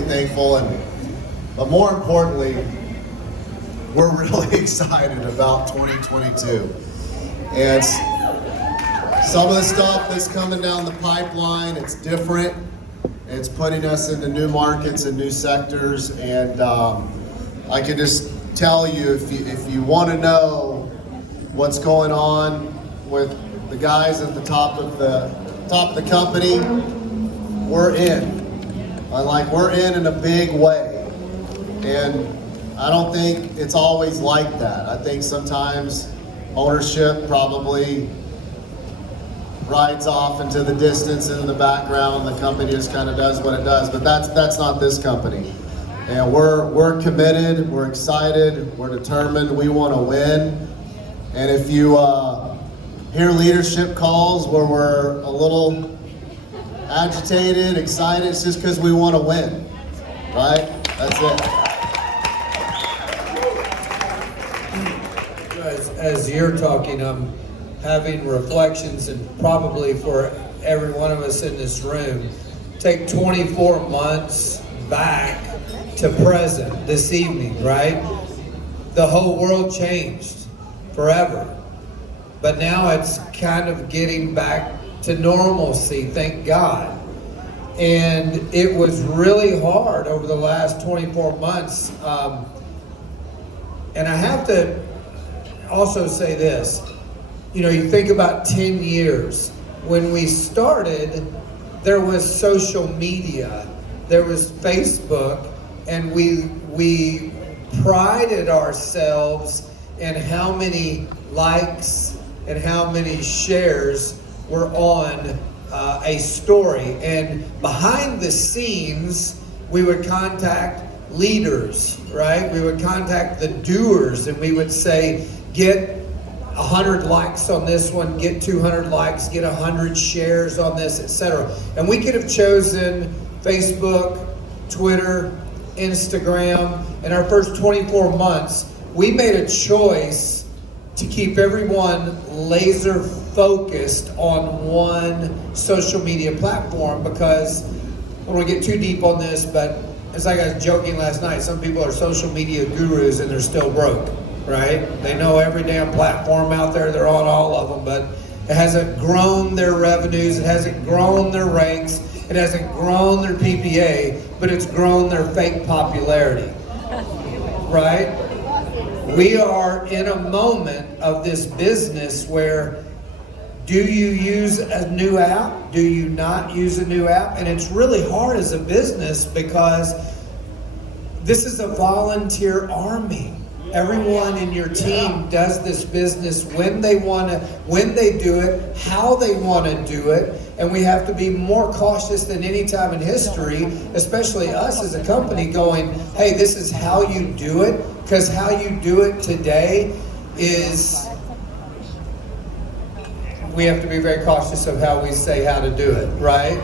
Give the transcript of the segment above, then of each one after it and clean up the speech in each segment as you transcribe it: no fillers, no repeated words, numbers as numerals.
really thankful, but more importantly, we're really excited about 2022. And some of the stuff that's coming down the pipeline, it's different. It's putting us into new markets and new sectors. And I can just tell you, if you want to know what's going on with the guys at the top of the company, we're in. We're in a big way. And I don't think it's always like that. I think sometimes ownership probably rides off into the distance, into the background. The company just kind of does what it does. But that's not this company. And we're committed. We're excited. We're determined. We want to win. And if you hear leadership calls where we're a little agitated, excited, it's just because we want to win, right? That's it. As you're talking, I'm having reflections, and probably for every one of us in this room, take 24 months back to present this evening, right? The whole world changed forever. But now it's kind of getting back to normalcy, thank God. And it was really hard over the last 24 months. And I have to also say this, you think about 10 years. When we started, there was social media, there was Facebook, and we prided ourselves in how many likes and how many shares were on a story. And behind the scenes, we would contact leaders, right? We would contact the doers, and we would say, get 100 likes on this one, get 200 likes, get 100 shares on this, etc. And we could have chosen Facebook, Twitter, Instagram. In our first 24 months, we made a choice to keep everyone laser focused on one social media platform, because I don't want to get too deep on this, but it's like I was joking last night, some people are social media gurus and they're still broke. Right? They know every damn platform out there. They're on all of them, but it hasn't grown their revenues. It hasn't grown their ranks. It hasn't grown their PPA, but it's grown their fake popularity. Right? We are in a moment of this business where, do you use a new app? Do you not use a new app? And it's really hard as a business because this is a volunteer army. Everyone in your team does this business when they do it, how they want to do it, and we have to be more cautious than any time in history, especially us as a company going, hey, this is how you do it, because how you do it today is, we have to be very cautious of how we say how to do it, right?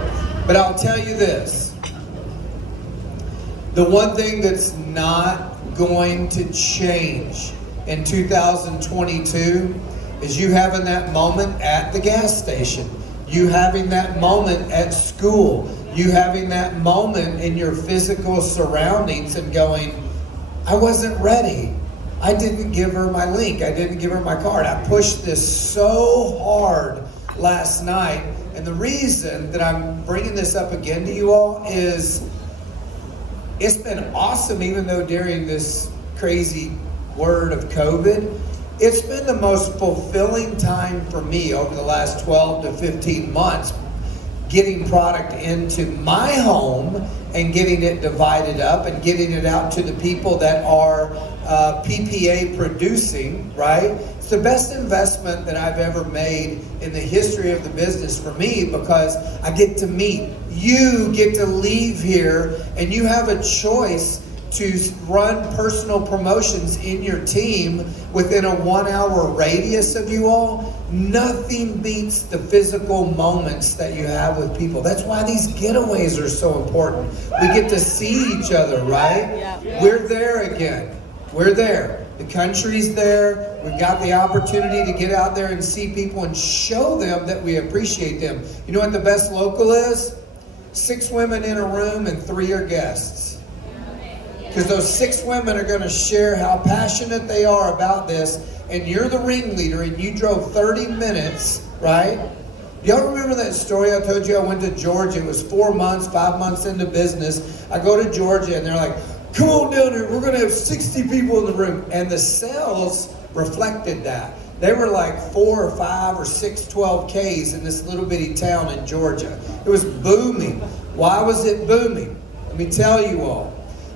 But I'll tell you this, the one thing that's not going to change in 2022 is you having that moment at the gas station, you having that moment at school, you having that moment in your physical surroundings and going, I wasn't ready. I didn't give her my link. I didn't give her my card. I pushed this so hard last night. And the reason that I'm bringing this up again to you all is it's been awesome, even though during this crazy word of COVID, it's been the most fulfilling time for me over the last 12 to 15 months, getting product into my home and getting it divided up and getting it out to the people that are PPA producing, right? It's the best investment that I've ever made in the history of the business for me, because I get to meet. You get to leave here and you have a choice to run personal promotions in your team within a 1 hour radius of you all. Nothing beats the physical moments that you have with people. That's why these getaways are so important. We get to see each other, right? Yeah. We're there again. We're there. The country's there. We've got the opportunity to get out there and see people and show them that we appreciate them. You know what the best local is? 6 women in a room and 3 are guests. Because those 6 women are going to share how passionate they are about this, and you're the ringleader, and you drove 30 minutes, right? Y'all remember that story I told you? I went to Georgia. It was 4 months, 5 months into business. I go to Georgia, and they're like, come on down here. We're going to have 60 people in the room. And the sales reflected that. They were like 4 or 5 or 6 12Ks in this little bitty town in Georgia. It was booming. Why was it booming? Let me tell you all.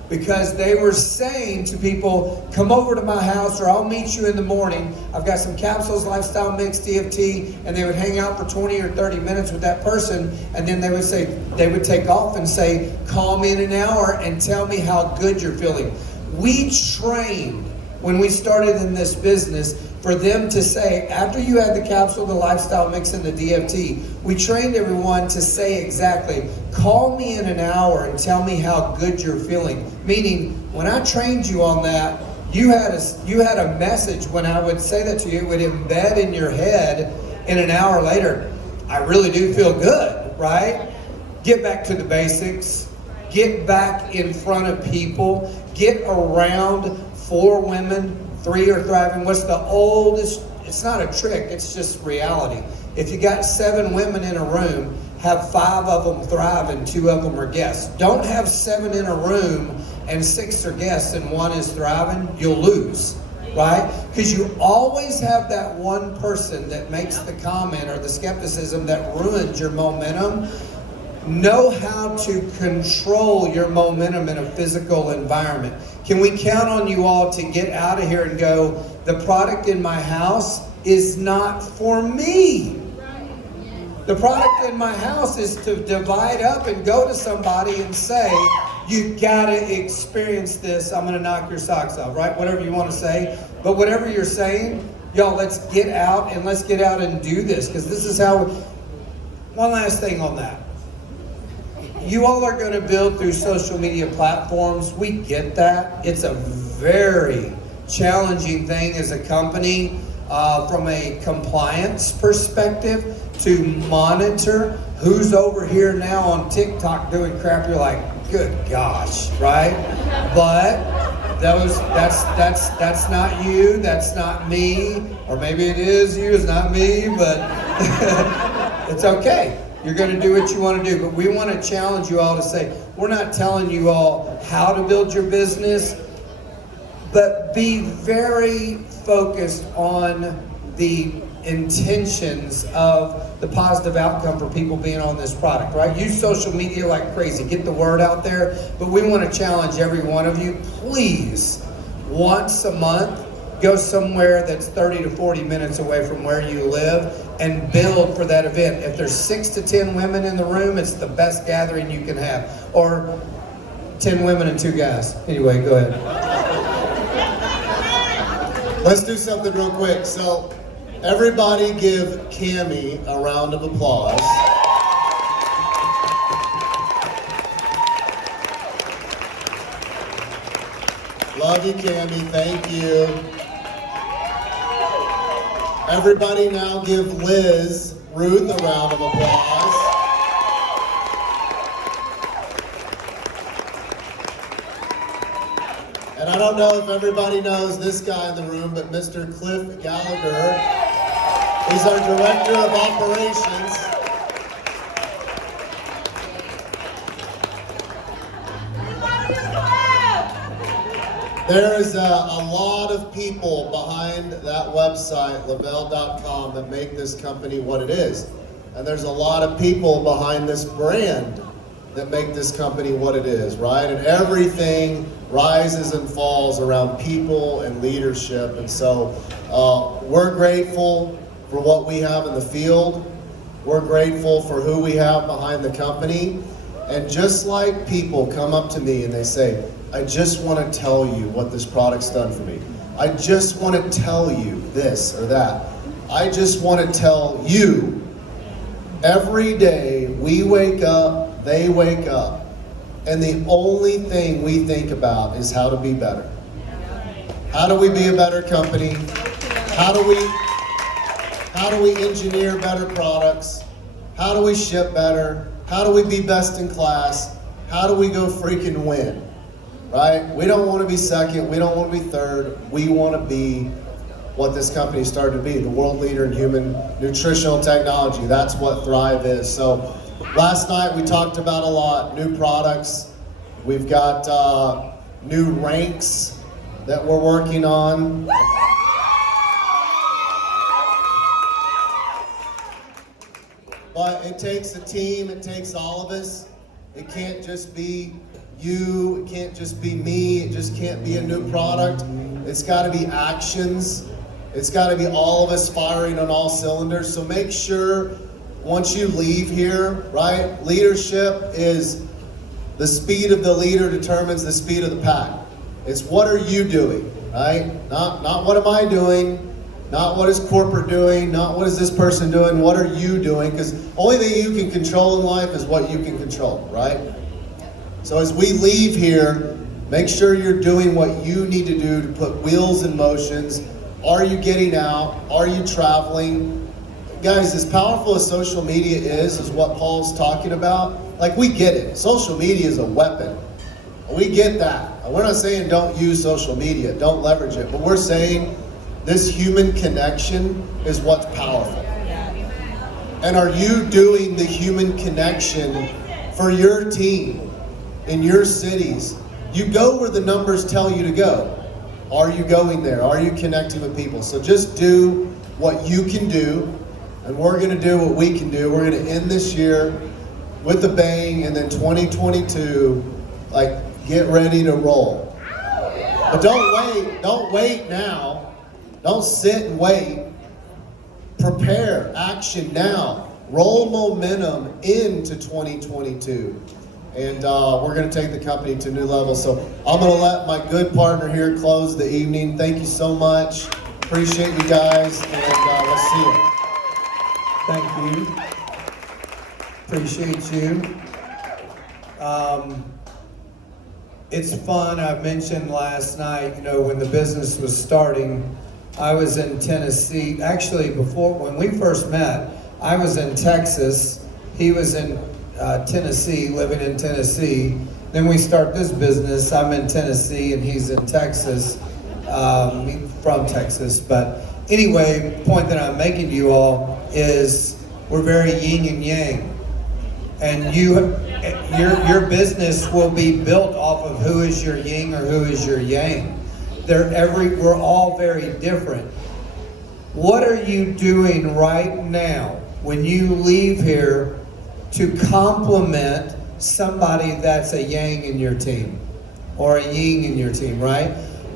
Because they were saying to people, come over to my house or I'll meet you in the morning. I've got some capsules, lifestyle mix, DFT, and they would hang out for 20 or 30 minutes with that person, and then they would take off and say, call me in an hour and tell me how good you're feeling. We trained when we started in this business for them to say, after you had the capsule, the lifestyle mix, and the DFT, we trained everyone to say exactly, call me in an hour and tell me how good you're feeling. Meaning, when I trained you on that, you had a message. When I would say that to you, it would embed in your head in an hour later, I really do feel good, right? Get back to the basics. Get back in front of people. Get around 4 women, 3 are thriving. What's the oldest? It's not a trick, it's just reality. If you got 7 women in a room, have 5 of them thrive and 2 of them are guests. Don't have 7 in a room and 6 are guests and 1 is thriving. You'll lose, right? Because you always have that one person that makes the comment or the skepticism that ruins your momentum. Know how to control your momentum in a physical environment. Can we count on you all to get out of here and go, the product in my house is not for me. The product in my house is to divide up and go to somebody and say, you gotta experience this. I'm gonna knock your socks off, right? Whatever you want to say. But whatever you're saying, y'all, let's get out and let's get out and do this. Because this is how, one last thing on that. You all are going to build through social media platforms. We get that. It's a very challenging thing as a company from a compliance perspective to monitor who's over here now on TikTok doing crap. You're like, good gosh, right? But that's not you. That's not me. Or maybe it is you. It's not me. But it's okay. You're going to do what you want to do, but we want to challenge you all to say, we're not telling you all how to build your business, but be very focused on the intentions of the positive outcome for people being on this product, right? Use social media like crazy. Get the word out there, but we want to challenge every one of you, please, once a month, go somewhere that's 30 to 40 minutes away from where you live and build for that event. If there's 6 to 10 women in the room, it's the best gathering you can have. Or 10 women and 2 guys. Anyway, go ahead. Let's do something real quick. So, everybody give Cammie a round of applause. Love you, Cammie. Thank you. Everybody now give Ruth a round of applause. And I don't know if everybody knows this guy in the room, but Mr. Cliff Gallagher, he's our Director of Operations. There is a lot of people behind that website, Lavelle.com, that make this company what it is. And there's a lot of people behind this brand that make this company what it is, right? And everything rises and falls around people and leadership. And so we're grateful for what we have in the field. We're grateful for who we have behind the company. And just like people come up to me and they say, I just want to tell you what this product's done for me. I just want to tell you this or that. I just want to tell you, every day we wake up, they wake up, and the only thing we think about is how to be better. How do we be a better company? How do we engineer better products? How do we ship better? how do we be best in class? How do we go freaking win? Right? We don't want to be second. We don't want to be third. We want to be what this company started to be, the world leader in human nutritional technology. That's what Thrive is. So last night we talked about a lot, new products. We've got new ranks that we're working on. But it takes a team, it takes all of us. It can't just be you, it can't just be me, it just can't be a new product. It's got to be actions. It's got to be all of us firing on all cylinders. So make sure once you leave here, right, leadership is the speed of the leader determines the speed of the pack. It's what are you doing, right? Not what am I doing, not what is corporate doing, not what is this person doing, what are you doing? Because only thing you can control in life is what you can control, right? So as we leave here, make sure you're doing what you need to do to put wheels in motions. Are you getting out? Are you traveling? Guys, as powerful as social media is what Paul's talking about, like we get it. Social media is a weapon. We get that. We're not saying don't use social media, don't leverage it, but we're saying this human connection is what's powerful. And are you doing the human connection for your team, in your cities? You go where the numbers tell you to go. Are you going there? Are you connecting with people? So just do what you can do, and we're going to do what we can do. We're going to end this year with a bang, and then 2022, like, get ready to roll. But don't wait now. Don't sit and wait. Prepare, action now. Roll momentum into 2022. And we're going to take the company to new levels. So I'm going to let my good partner here close the evening. Thank you so much. Appreciate you guys, and we'll see you. Thank you. Appreciate you. It's fun. I mentioned last night, when the business was starting, I was in Tennessee. Actually, when we first met, I was in Texas. He was in Tennessee, living in Tennessee. Then we start this business. I'm in Tennessee and he's in Texas. He's from Texas. But anyway, the point that I'm making to you all is we're very yin and yang. And your business will be built off of who is your yin or who is your yang. We're all very different. What are you doing right now when you leave here to complement somebody that's a yang in your team or a yin in your team, right?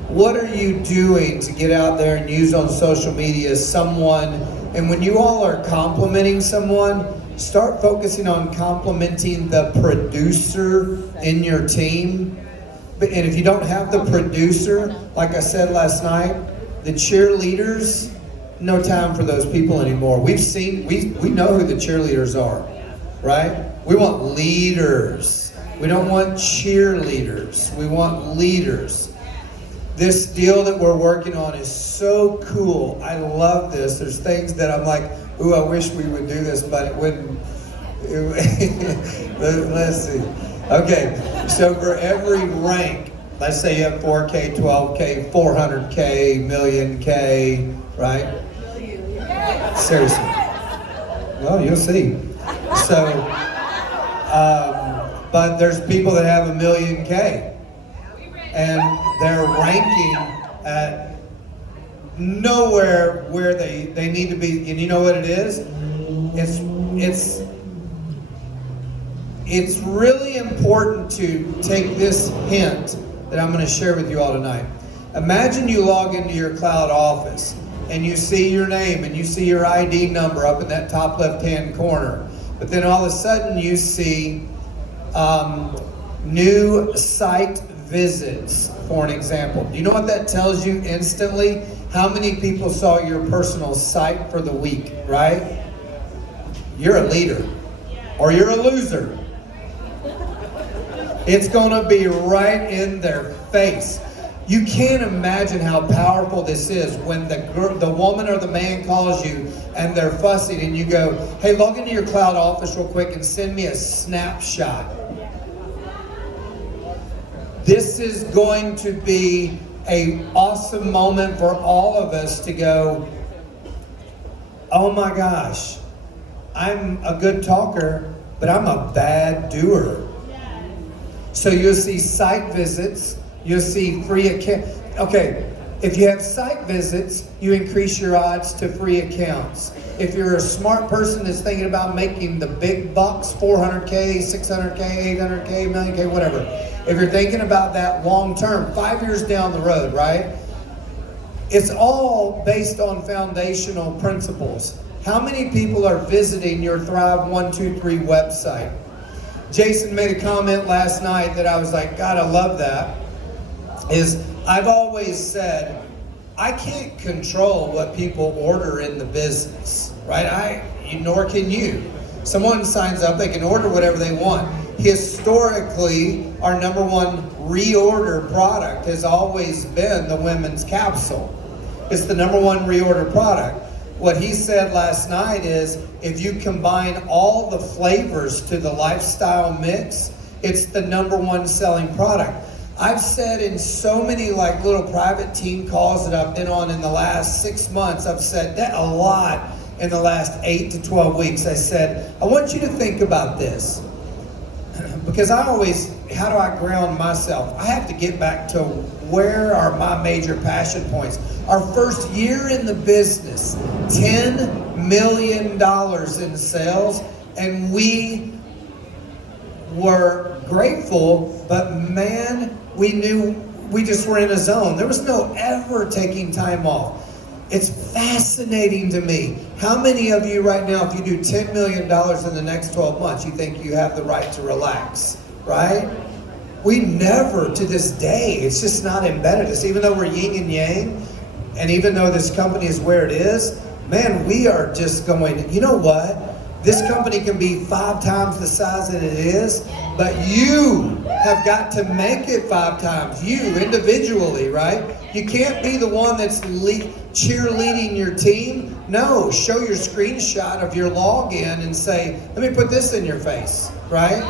What are you doing to get out there and use on social media someone, and when you all are complimenting someone, start focusing on complimenting the producer in your team. And if you don't have the producer, like I said last night, the cheerleaders, no time for those people anymore. We know who the cheerleaders are, right? We want leaders. We don't want cheerleaders. We want leaders. This deal that we're working on is so cool. I love this. There's things that I'm like, ooh, I wish we would do this, but it wouldn't. Let's see. Okay, so for every rank, let's say you have 4K, 12K, 400K, million K, right? Seriously. Well, you'll see. So, but there's people that have 1 million K, and they're ranking at nowhere where they need to be. And you know what it is? It's really important to take this hint that I'm going to share with you all tonight. Imagine you log into your cloud office and you see your name and you see your ID number up in that top left-hand corner. But then all of a sudden you see new site visits, for an example. Do you know what that tells you instantly? How many people saw your personal site for the week, right? You're a leader or you're a loser. It's going to be right in their face. You can't imagine how powerful this is when the woman or the man calls you and they're fussing and you go, hey, log into your cloud office real quick and send me a snapshot. This is going to be an awesome moment for all of us to go, oh my gosh, I'm a good talker, but I'm a bad doer. So you'll see site visits, you'll see free account. Okay, if you have site visits, you increase your odds to free accounts. If you're a smart person that's thinking about making the big bucks, 400K, 600K, 800K, million K, whatever. If you're thinking about that long term, 5 years down the road, right? It's all based on foundational principles. How many people are visiting your Thrive 123 website? Jason made a comment last night that I was like, God, I love that. I've always said, I can't control what people order in the business, right? Nor can you. Someone signs up, they can order whatever they want. Historically, our number one reorder product has always been the women's capsule. It's the number one reorder product. What he said last night is, if you combine all the flavors to the lifestyle mix, it's the number one selling product. I've said in so many like little private team calls that I've been on in the last 6 months, I've said that a lot in the last 8 to 12 weeks. I said, I want you to think about this. Because how do I ground myself? I have to get back to where are my major passion points. Our first year in the business, $10 million in sales, and we were grateful, but man, we knew we just were in a zone. There was no ever taking time off. It's fascinating to me. How many of you right now, if you do $10 million in the next 12 months, you think you have the right to relax, right? We never, to this day, it's just not embedded us. Even though we're yin and yang, and even though this company is where it is, man, we are just going, you know what? This company can be 5 times the size that it is, but you have got to make it 5 times. You individually, right? You can't be the one that's cheerleading your team. No, show your screenshot of your login and say, let me put this in your face, right?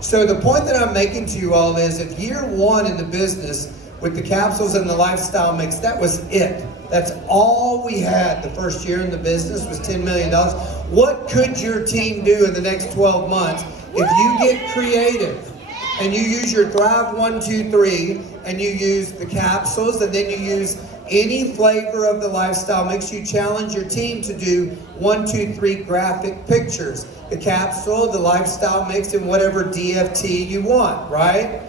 So the point that I'm making to you all is, if year 1 in the business with the capsules and the lifestyle mix, that was it. That's all we had the first year in the business was $10 million. What could your team do in the next 12 months if you get creative and you use your Thrive 1, 2, 3 and you use the capsules and then you use any flavor of the lifestyle mix, you challenge your team to do 1, 2, 3 graphic pictures. The capsule, the lifestyle mix, and whatever DFT you want, right?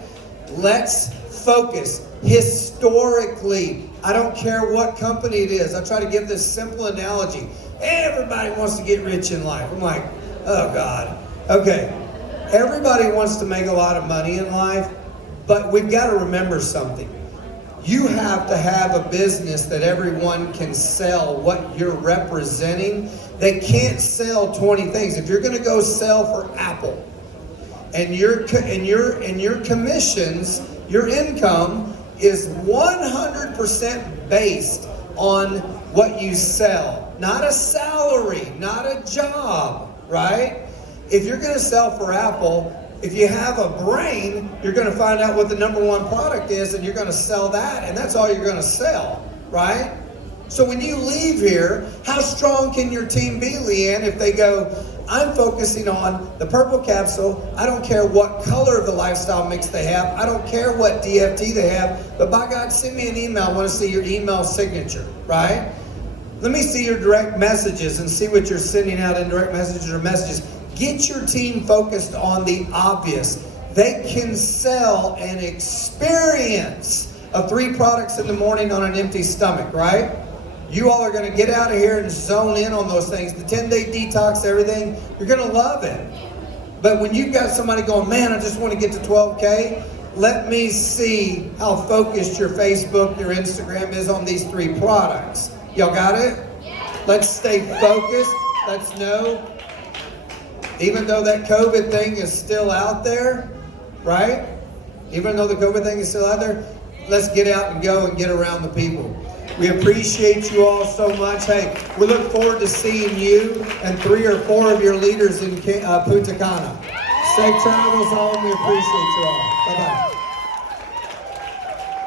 Let's focus. Historically, I don't care what company it is. I try to give this simple analogy. Everybody wants to get rich in life. I'm like, oh God. Okay, everybody wants to make a lot of money in life, but we've got to remember something. You have to have a business that everyone can sell what you're representing. They can't sell 20 things. If you're going to go sell for Apple, and your commissions, your income is 100% based on what you sell, not a salary, not a job, right? If you're going to sell for Apple, if you have a brain, you're going to find out what the number one product is, and you're going to sell that, and that's all you're going to sell, right? So when you leave here, how strong can your team be, Leanne, if they go, I'm focusing on the purple capsule. I don't care what color of the lifestyle mix they have. I don't care what DFT they have. But by God, send me an email. I want to see your email signature, right? Let me see your direct messages and see what you're sending out in direct messages or messages. Get your team focused on the obvious. They can sell an experience of 3 products in the morning on an empty stomach, right? You all are going to get out of here and zone in on those things. The 10-day detox, everything, you're going to love it. But when you've got somebody going, man, I just want to get to 12K, let me see how focused your Facebook, your Instagram is on these 3 products. Y'all got it? Let's stay focused. Let's know, even though that COVID thing is still out there, right? Even though the COVID thing is still out there, let's get out and go and get around the people. We appreciate you all so much. Hey, we look forward to seeing you and 3 or 4 of your leaders in Punta Cana. Safe travels home. We appreciate you all. Bye-bye.